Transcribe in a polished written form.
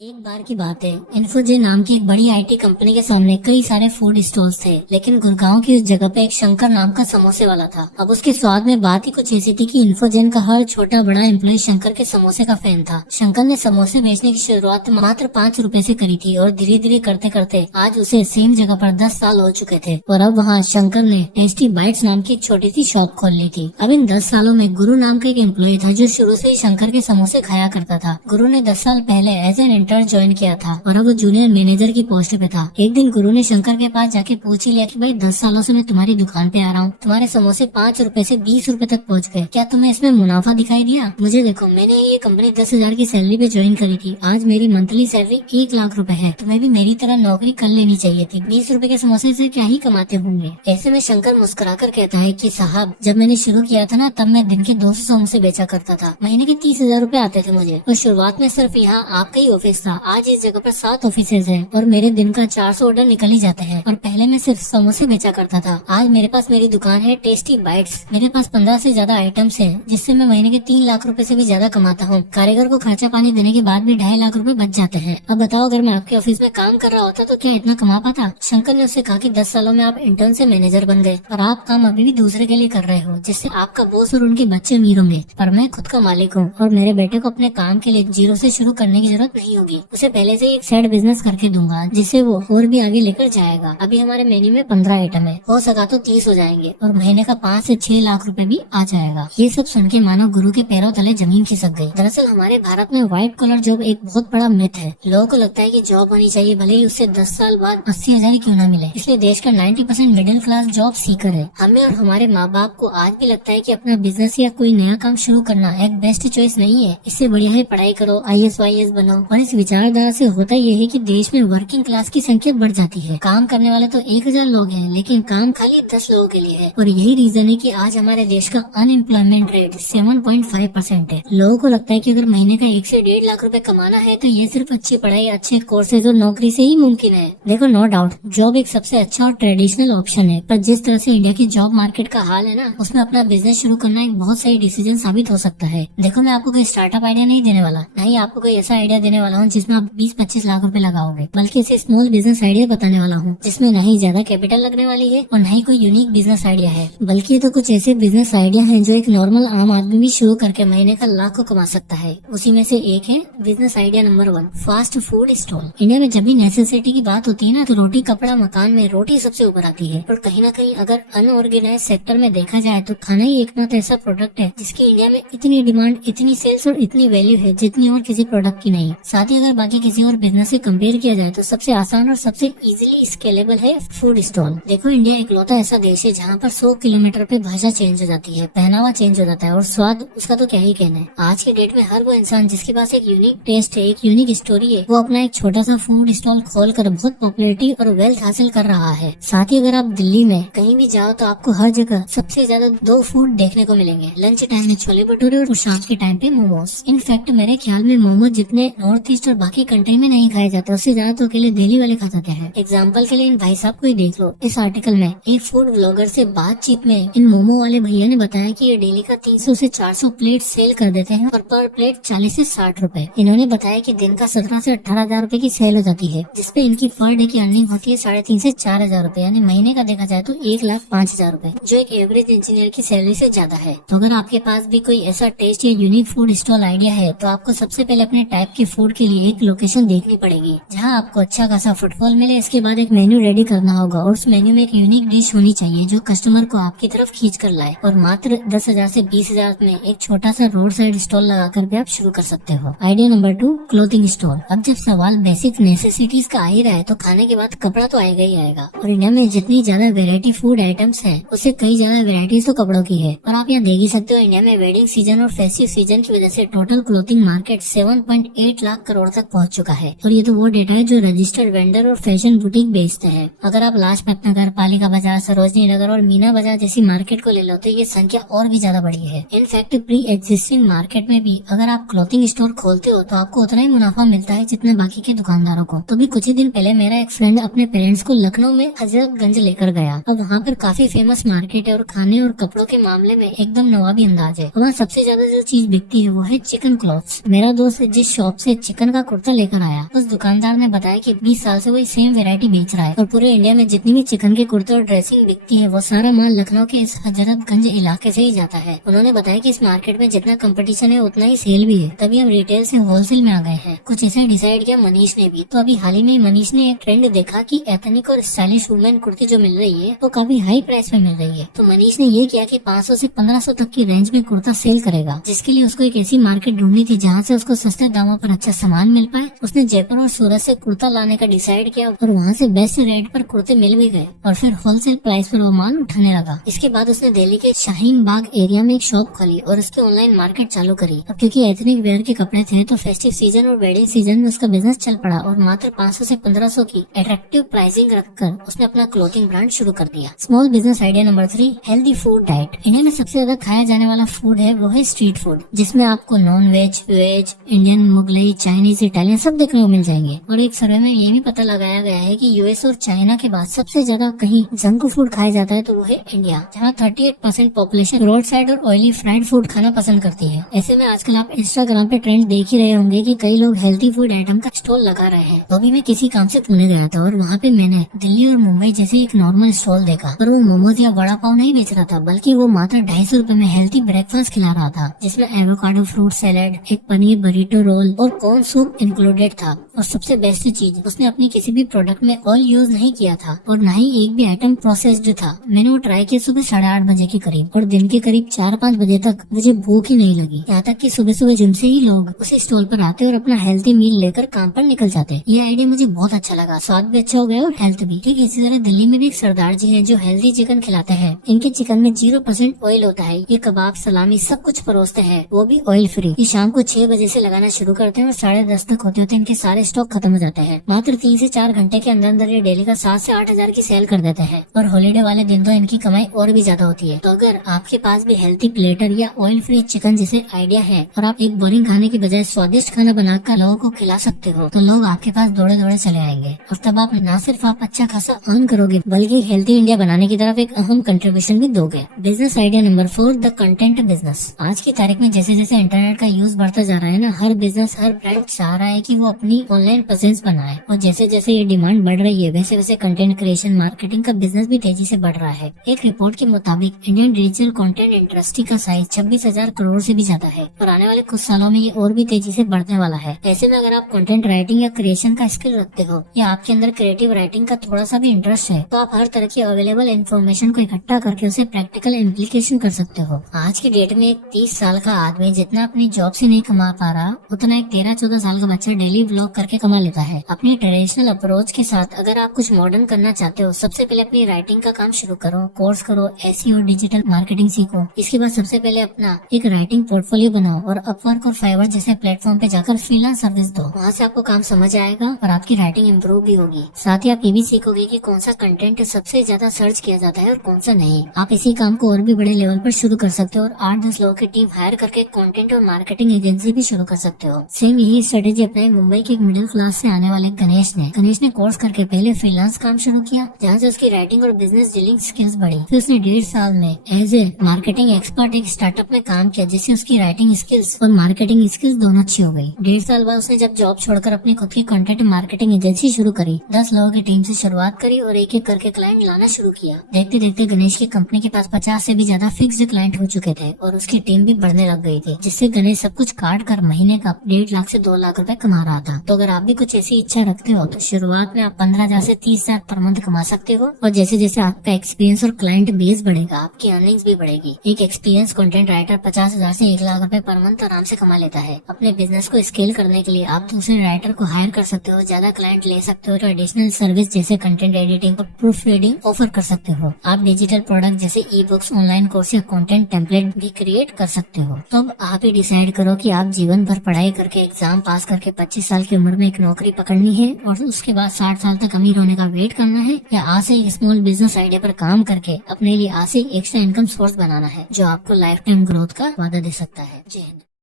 एक बार की बात है, इन्फोजे नाम की एक बड़ी आईटी कंपनी के सामने कई सारे फूड स्टॉल्स थे, लेकिन गुड़गांव की उस जगह पे एक शंकर नाम का समोसे वाला था। अब उसके स्वाद में बात ही कुछ ऐसी थी कि इन्फोजेन का हर छोटा बड़ा एम्प्लॉय शंकर के समोसे का फैन था। शंकर ने समोसे बेचने की शुरुआत मात्र 5 रुपए से करी थी और धीरे धीरे करते करते आज उसे सेम जगह पर 10 साल हो चुके थे और अब वहाँ शंकर ने टेस्टी बाइट्स नाम की एक छोटी सी शॉप खोल ली थी। अब इन 10 सालों में गुरु नाम का एक एम्प्लॉय था जो शुरू से ही शंकर के समोसे खाया करता था। गुरु ने 10 साल पहले एज एन इंटर्न ज्वाइन किया था और अब वो जूनियर मैनेजर की पोस्ट पे था। एक दिन गुरु ने शंकर के पास जाके पूछ ही लिया कि भाई 10 सालों से मैं तुम्हारी दुकान पे आ रहा हूँ, तुम्हारे समोसे 5 रुपए से 20 रुपए तक पहुँच गए, क्या तुम्हें इसमें मुनाफा दिखाई दिया? मुझे देखो, मैंने ये कंपनी 10,000 की सैलरी पे ज्वाइन करी थी, आज मेरी मंथली सैलरी 1 लाख रुपए है, तुम्हें भी मेरी तरह नौकरी कर लेनी चाहिए थी, 20 रुपए के समोसे से क्या ही कमाते होंगे। ऐसे में शंकर मुस्कुरा कर कहता है कि साहब, जब मैंने शुरू किया था ना तब मैं दिन के 200 समोसे बेचा करता था, महीने के 30,000 रुपए आते थे मुझे, और शुरुआत में सिर्फ यहाँ आपका ही ऑफिस था, आज इस जगह पर 7 ऑफिसेज हैं और मेरे दिन का 400 ऑर्डर निकल ही जाते हैं। और पहले मैं सिर्फ समोसे बेचा करता था, आज मेरे पास मेरी दुकान है टेस्टी बाइट्स, मेरे पास 15 से ज्यादा आइटम्स हैं जिससे मैं महीने के 3 लाख रुपए से भी ज्यादा कमाता हूँ। कारीगर को खर्चा पानी देने के बाद भी 2.5 लाख रुपए बच जाते हैं। अब बताओ, अगर मैं आपके ऑफिस में काम कर रहा होता तो क्या इतना कमा पाता? शंकर ने उससे कहा कि 10 सालों में आप इंटर्न से मैनेजर बन गए और आप काम अभी भी दूसरे के लिए कर रहे हो, जिससे आपका बॉस और उनके बच्चे अमीर होंगे, पर मैं खुद का मालिक हूँ और मेरे बेटे को अपने काम के लिए जीरो से शुरू करने की जरूरत नहीं होगी, उसे पहले से एक साइड बिजनेस करके दूंगा जिसे वो और भी आगे लेकर जाएगा। अभी हमारे मेन्यू में 15 आइटम है, हो सका तो 30 हो जाएंगे और महीने का 5 से 6 लाख रुपए भी आ जाएगा। ये सब सुन के मानो गुरु के पैरों तले जमीन खिसक गई। दरअसल हमारे भारत में व्हाइट कॉलर जॉब एक बहुत बड़ा मिथ है। लोगों को लगता है कि जॉब होनी चाहिए, भले ही उससे 10 साल बाद 80,000 क्यों न मिले। इसलिए देश का 90% मिडिल क्लास जॉब सीकर है। हमें और हमारे माँ बाप को आज भी लगता है कि अपना बिजनेस या कोई नया काम शुरू करना एक बेस्ट चॉइस नहीं है, इससे बढ़िया है पढ़ाई करो, IAS वाईएएस बनो। और इस विचारधारा से होता यह है कि देश में वर्किंग क्लास की संख्या बढ़ जाती है। काम करने वाले तो 1,000 लोग हैं, लेकिन काम खाली 10 लोगों के लिए है। और यही रीजन है कि आज हमारे देश का अनएम्प्लॉयमेंट रेट 7.5% है। लोगों को लगता है कि अगर महीने का 1 से 1.5 लाख रुपए कमाना है तो ये सिर्फ अच्छी पढ़ाई, अच्छे कोर्सेज और नौकरी से ही मुमकिन है। देखो, नो डाउट जॉब एक सबसे अच्छा और ट्रेडिशनल ऑप्शन है, पर जिस तरह से इंडिया की जॉब मार्केट का हाल है ना, उसमें अपना बिजनेस शुरू करना एक बहुत सही डिसीजन साबित हो सकता है। देखो, मैं आपको कोई स्टार्टअप आइडिया नहीं देने वाला, न ही आपको कोई ऐसा आइडिया देने वाला हूँ जिसमें आप 20-25 लाख रुपए लगाओगे, बल्कि इसे स्मॉल बिजनेस आइडिया बताने वाला हूँ जिसमें न ही ज्यादा कैपिटल लगने वाली है और न ही कोई यूनिक बिजनेस आइडिया है, बल्कि तो कुछ ऐसे बिजनेस आइडिया हैं जो एक नॉर्मल आम आदमी भी शुरू करके महीने का लाखों कमा सकता है। उसी में से एक है business idea number 1, fast food stall. India में जब भी नेसेसिटी की बात होती है ना, तो रोटी कपड़ा मकान में रोटी सबसे ऊपर आती है। और कहीं ना कहीं अगर अनऑर्गेनाइज सेक्टर में देखा जाए तो खाना ही एकमात्र ऐसा प्रोडक्ट है जिसकी इंडिया में इतनी डिमांड, इतनी सेल्स और इतनी वैल्यू है जितनी और किसी प्रोडक्ट की नहीं। साथ ही अगर बाकी किसी और बिजनेस से कंपेयर किया जाए तो सबसे आसान और सबसे इजीली स्केलेबल है फूड स्टॉल। देखो, इंडिया इकलौता ऐसा देश है जहाँ पर 100 किलोमीटर पे भाषा चेंज हो जाती है, पहनावा चेंज हो जाता है और स्वाद उसका तो क्या ही कहना है। आज के डेट में हर वो इंसान जिसके पास एक यूनिक टेस्ट है, एक यूनिक स्टोरी है, वो अपना एक छोटा सा फूड स्टॉल खोल कर बहुत पॉपुलैरिटी और वेल्थ हासिल कर रहा है। साथ ही अगर आप दिल्ली में कहीं भी जाओ तो आपको हर जगह सबसे ज्यादा 2 फूड देखने को मिलेंगे, लंच टाइम में छोले भटूरे और शाम के टाइम पे मोमोज। इनफैक्ट मेरे ख्याल में मोमोज जितने नॉर्थ ईस्ट और बाकी कंट्री में नहीं खाए जाते, उससे ज्यादा तो अकेले दिल्ली वाले खा जाते हैं। एग्जाम्पल के लिए इन भाई साहब को ही देख लो। इस आर्टिकल में एक फूड ब्लॉगर से बातचीत में इन मोमो वाले भैया ने बताया कि ये डेली का 300 से 400 प्लेट सेल कर देते हैं और पर प्लेट 40 से 60 रुपए। इन्होंने बताया कि दिन का 17 से 18,000 रुपए की सेल हो जाती है, जिसपे इनकी पर डे की अर्निंग होती है 3,500 से 4,000 रुपए, यानी महीने का देखा जाए तो 1,05,000 रुपए, जो एक एवरेज इंजीनियर की सैलरी से ज्यादा है। तो अगर आपके पास भी कोई ऐसा टेस्ट या यूनिक फूड स्टॉल आइडिया है तो आपको सबसे पहले अपने टाइप के फूड के लिए एक लोकेशन देखनी पड़ेगी जहाँ आपको अच्छा खासा फुटफॉल मिले। इसके बाद एक मेन्यू रेडी करना होगा और उस मेन्यू में एक यूनिक डिश होनी चाहिए जो कस्टमर को आपकी तरफ खींच कर लाए। और मात्र 10,000 से 20,000 में एक छोटा सा रोड साइड स्टॉल लगाकर भी आप शुरू कर सकते हो। Idea number 2, clothing store. अब जब सवाल बेसिक नेसेसिटीज का आ ही रहा है तो खाने के बाद कपड़ा तो आएगा ही आएगा, और इंडिया में जितनी ज्यादा वेरायटी फूड आइटम्स है उससे कई ज्यादा वेराइटीज तो कपड़ों की है। और आप यहाँ देख ही सकते हो, इंडिया में वेडिंग सीजन और फेस्टिव सीजन की वजह से total clothing market 7.8 lakh crore तक पहुँच चुका है। और ये तो वो डेटा है जो रजिस्टर्ड वेंडर और फैशन बुटीक बेचते हैं। अगर आप लाजपत नगर, पालिका बाजार, सरोजनी नगर और मीना बाजार जैसी मार्केट को ले लो तो ये संख्या और भी ज्यादा बड़ी है। इनफैक्ट प्री एग्जिस्टिंग मार्केट में भी अगर आप क्लोथिंग स्टोर खोलते हो तो आपको उतना ही मुनाफा मिलता है जितना बाकी के दुकानदारों को। तो भी कुछ ही दिन पहले मेरा एक फ्रेंड अपने पेरेंट्स को लखनऊ में हजरतगंज लेकर गया। अब वहाँ पर काफी फेमस मार्केट है और खाने और कपड़ों के मामले में एकदम नवाबी अंदाज है। वहाँ सबसे ज्यादा जो चीज बिकती है वो है चिकन क्लॉथ्स। मेरा दोस्त जिस शॉप से चिकन चिकन का कुर्ता लेकर आया। उस दुकानदार ने बताया कि 20 साल से वो सेम वेरायटी बेच रहा है और पूरे इंडिया में जितनी भी चिकन के कुर्ते और ड्रेसिंग बिकती है वो सारा माल लखनऊ के इस हजरतगंज इलाके से ही जाता है। उन्होंने बताया कि इस मार्केट में जितना कंपटीशन है उतना ही सेल भी है, तभी हम रिटेल से होलसेल में आ गए हैं। कुछ ऐसे डिसाइड किया मनीष ने भी। तो अभी हाल ही में मनीष ने एक ट्रेंड देखा कि एथनिक और स्टाइलिश वुमेन कुर्ती जो मिल रही है वो काफी हाई प्राइस में मिल रही है। तो मनीष ने ये किया कि 500 से 1500 तक की रेंज में कुर्ता सेल करेगा, जिसके लिए उसको एक ऐसी मार्केट ढूंढनी थी जहाँ से उसको सस्ते दामों पर अच्छा सामान मिल पाए। उसने जयपुर और सूरत से कुर्ता लाने का डिसाइड किया और वहाँ से बेस्ट रेट पर कुर्ते मिल भी गए और फिर होलसेल प्राइस पर वो माल उठाने लगा। इसके बाद उसने दिल्ली के शाहीन बाग एरिया में एक शॉप खोली और उसकी ऑनलाइन मार्केट चालू करी। अब क्योंकि एथनिक वेयर के कपड़े थे तो फेस्टिव सीजन और वेडिंग सीजन में उसका बिजनेस चल पड़ा और मात्र 500 से 1500 की अट्रैक्टिव प्राइसिंग रखकर उसने अपना क्लोथिंग ब्रांड शुरू कर दिया। Small business idea number 3, healthy food diet. India में सबसे ज्यादा खाया जाने वाला फूड है वो है स्ट्रीट फूड, जिसमें आपको non veg, veg, Indian, Mughlai, Chinese, Italian सब देखने को मिल जाएंगे। और एक सर्वे में ये भी पता लगाया गया है कि यूएस और चाइना के बाद सबसे ज्यादा कहीं जंक फूड खाया जाता है तो वो है इंडिया, जहाँ 38% पॉपुलेशन रोड साइड और ऑयली फ्राइड फूड खाना पसंद करती है। ऐसे में आजकल आप इंस्टाग्राम पे ट्रेंड देख ही रहे होंगे कि कई लोग हेल्थी फूड आइटम का स्टॉल लगा रहे हैं। तो अभी मैं किसी काम से पुणे गया था और वहाँ पे मैंने दिल्ली और मुंबई जैसे एक नॉर्मल स्टॉल देखा, पर वो मोमोज या वड़ा पाव नहीं बेच रहा था, बल्कि वो मात्र 250 रुपए में हेल्थी ब्रेकफास्ट खिला रहा था, जिसमें एवोकाडो फ्रूट सैलेड, एक पनीर बरीटो रोल और कॉर्न सूप इंक्लूडेड था। और सबसे बेस्ट चीज, उसने अपनी किसी भी प्रोडक्ट में ऑयल यूज नहीं किया था और न ही एक भी आइटम प्रोसेस्ड था। मैंने वो ट्राई किया सुबह 8:30 बजे के करीब और दिन के करीब 4-5 बजे तक मुझे भूख ही नहीं लगी। यहाँ तक कि सुबह सुबह जिम से ही लोग उसी स्टॉल पर आते और अपना हेल्थी मील लेकर काम पर निकल जाते। ये आइडिया मुझे बहुत अच्छा लगा, स्वाद भी अच्छा हो गया और हेल्थ भी। ठीक इसी तरह दिल्ली में भी एक सरदार जी हैं जो हेल्थी चिकन खिलाते हैं। इनके चिकन में 0% ऑयल होता है। ये कबाब, सलामी सब कुछ परोसते हैं, वो भी ऑयल फ्री। ये शाम को 6 बजे से लगाना शुरू करते हैं और 10:30 तक होते होते इनके सारे स्टॉक खत्म हो जाते हैं। मात्र 3 से 4 घंटे के अंदर अंदर ये डेली का 7 से 8 हजार की सेल कर देते हैं और हॉलीडे वाले दिन तो इनकी कमाई और भी ज्यादा होती है। तो अगर आपके पास भी हेल्थी प्लेटर या ऑयल फ्री चिकन जैसे आइडिया है और आप एक बोरिंग खाने की बजाय स्वादिष्ट खाना बनाकर लोगों को खिला सकते हो, तो लोग आपके पास दौड़े दौड़े चले आएंगे और तब आप न सिर्फ आप अच्छा खासा अर्न करोगे बल्कि हेल्थी इंडिया बनाने की तरफ एक अहम कंट्रीब्यूशन भी दोगे। Business idea number 4, the content business. आज की तारीख में जैसे जैसे इंटरनेट का यूज बढ़ता जा रहा है ना, हर बिजनेस, हर ब्रांड चाह रहा है कि वो अपनी ऑनलाइन प्रेजेंस बनाए और जैसे जैसे ये डिमांड बढ़ रही है वैसे वैसे कंटेंट क्रिएशन, मार्केटिंग का बिजनेस भी तेजी से बढ़ रहा है। एक रिपोर्ट के मुताबिक इंडियन डिजिटल कंटेंट इंडस्ट्री का साइज 26,000 करोड़ से भी ज्यादा है और आने वाले कुछ सालों में ये और भी तेजी से बढ़ने वाला है। ऐसे में अगर आप कंटेंट राइटिंग या क्रिएशन का स्किल रखते हो या आपके अंदर क्रिएटिव राइटिंग का थोड़ा सा भी इंटरेस्ट है, तो आप हर तरह की अवेलेबल इन्फॉर्मेशन को इकट्ठा करके उसे प्रैक्टिकल इम्प्लीकेशन कर सकते हो। आज की डेट में एक 30 साल का आदमी जितना अपनी जॉब से नहीं कमा पा रहा, उतना एक 13-14 साल का बच्चा डेली व्लॉग करके कमा लेता है। अपनी ट्रेडिशनल अप्रोच के साथ अगर आप कुछ मॉडर्न करना चाहते हो, सबसे पहले अपनी राइटिंग का काम शुरू करो, कोर्स करो, एसईओ, डिजिटल मार्केटिंग सीखो। इसके बाद सबसे पहले अपना एक राइटिंग पोर्टफोलियो बनाओ और अपवर्क और फाइवर जैसे प्लेटफॉर्म पे जाकर फ्रीलांस सर्विस दो। वहाँ से आपको काम समझ आएगा और आपकी राइटिंग इम्प्रूव भी होगी। साथ ही आप ये भी सीखोगे कि कौन सा कंटेंट सबसे ज्यादा सर्च किया जाता है और कौन सा नहीं। आप इसी काम को और भी बड़े लेवल पर शुरू कर सकते हो और 8-10 लोगों की टीम हायर करके कंटेंट और मार्केटिंग एजेंसी भी शुरू कर सकते हो। सेम यही स्ट्रेटेजी अपने मुंबई के एक मिडिल क्लास से आने वाले गणेश ने कोर्स करके पहले फ्रीलांस काम शुरू किया, जहाँ से उसकी राइटिंग और बिजनेस डीलिंग स्किल्स बढ़ी। फिर उसने 1.5 साल में एज ए मार्केटिंग एक्सपर्ट एक स्टार्टअप में काम किया, जिससे उसकी राइटिंग स्किल्स और मार्केटिंग स्किल्स दोनों अच्छी हो गई। 1.5 साल बाद उसने जब जॉब छोड़कर अपनी खुद की कंटेंट मार्केटिंग एजेंसी शुरू करी, 10 लोगों की टीम से शुरुआत करी और एक एक करके क्लाइंट लाना शुरू किया। देखते देखते गणेश की कंपनी के पास 50 से भी ज्यादा फिक्स्ड क्लाइंट हो चुके थे और उसकी टीम भी बढ़ने लग गई थी, जिससे गणेश सब कुछ काट कर महीने का 1.5 लाख से 2 लाख रुपए कमा रहा था। तो अगर आप भी कुछ ऐसी इच्छा रखते हो तो शुरुआत में आप 15,000 से 30,000 पर मंथ कमा सकते हो और जैसे जैसे आपका एक्सपीरियंस और क्लाइंट बेस बढ़ेगा, आपकी अर्निंग्स भी बढ़ेगी। एक एक्सपीरियंस कंटेंट राइटर 50,000 से 1 लाख रुपए पर मंथ आराम से कमा लेता है। अपने बिजनेस को स्केल करने के लिए आप दूसरे राइटर को हायर कर सकते हो, ज्यादा क्लाइंट ले सकते हो, एडिशनल सर्विस जैसे कंटेंट एडिटिंग और प्रूफ रीडिंग ऑफर कर सकते हो। आप डिजिटल प्रोडक्ट जैसे ई बुक्स, ऑनलाइन कोर्स या कंटेंट टेम्पलेट भी क्रिएट कर सकते हो। तो अब आप ही डिसाइड करो कि आप जीवन भर पढ़ाई करके एग्जाम पास करके 25 साल की उम्र में एक नौकरी पकड़नी है और उसके बाद 60 साल तक अमीर होने का वेट करना है, या आज से एक स्मॉल बिजनेस आइडिया पर काम करके अपने लिए आज से एक्स्ट्रा इनकम सोर्स बनाना है जो आपको लाइफ टाइम ग्रोथ का वादा दे सकता है। जय हिंद।